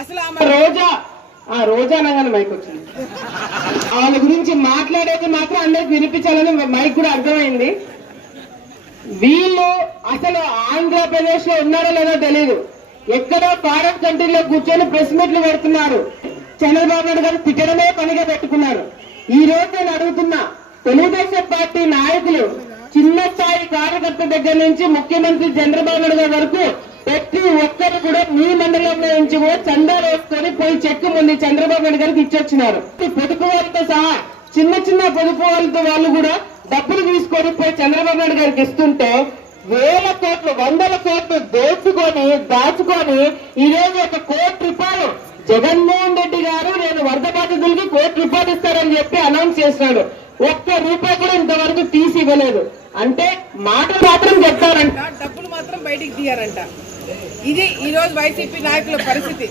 అసలు రోజా అనగానే మైక్ వచ్చింది. వాళ్ళ గురించి మాట్లాడేది మాత్రం అందరికి వినిపించాలని మైక్ కూడా అర్థమైంది. వీళ్ళు అసలు ఆంధ్రప్రదేశ్ లో ఉన్నారో లేదో తెలియదు. ఎక్కడో ఫారెన్ కంట్రీలో కూర్చొని ప్రెస్ మీట్లు పెడుతున్నారు. చంద్రబాబు నాయుడు గారు తిట్టడమే పనిగా పెట్టుకున్నారు. ఈ రోజు నేను అడుగుతున్నా, తెలుగుదేశం పార్టీ నాయకులు చిన్న స్థాయి కార్యకర్త దగ్గర నుంచి ముఖ్యమంత్రి చంద్రబాబు నాయుడు గారి వరకు ప్రతి ఒక్కరు కూడా మీ మండలంలో నుంచి కూడా చందా వేసుకొని పోయి చెక్కు ముందు చంద్రబాబు నాయుడు గారికి ఇచ్చొచ్చినారు. పొదుపు వాళ్ళతో సహా చిన్న చిన్న పొదుపు వాళ్ళతో వాళ్ళు కూడా డబ్బులు తీసుకొని పోయి చంద్రబాబు నాయుడు గారికి ఇస్తుంటే వేల కోట్లు 100 కోట్లు దాచుకొని ఈ రోజు ₹1 కోటి జగన్మోహన్ రెడ్డి గారు నేను వరద బాధితులకి ₹1 కోటి ఇస్తారని చెప్పి అనౌన్స్ చేసినాడు. ₹1 కూడా ఇంతవరకు తీసి ఇవ్వలేదు. అంటే మాటలు మాత్రం చెప్తారంట, డబ్బులు మాత్రం బయటికి తీయారంట. ఇది ఈ రోజు వైసీపీ నాయకుల పరిస్థితి.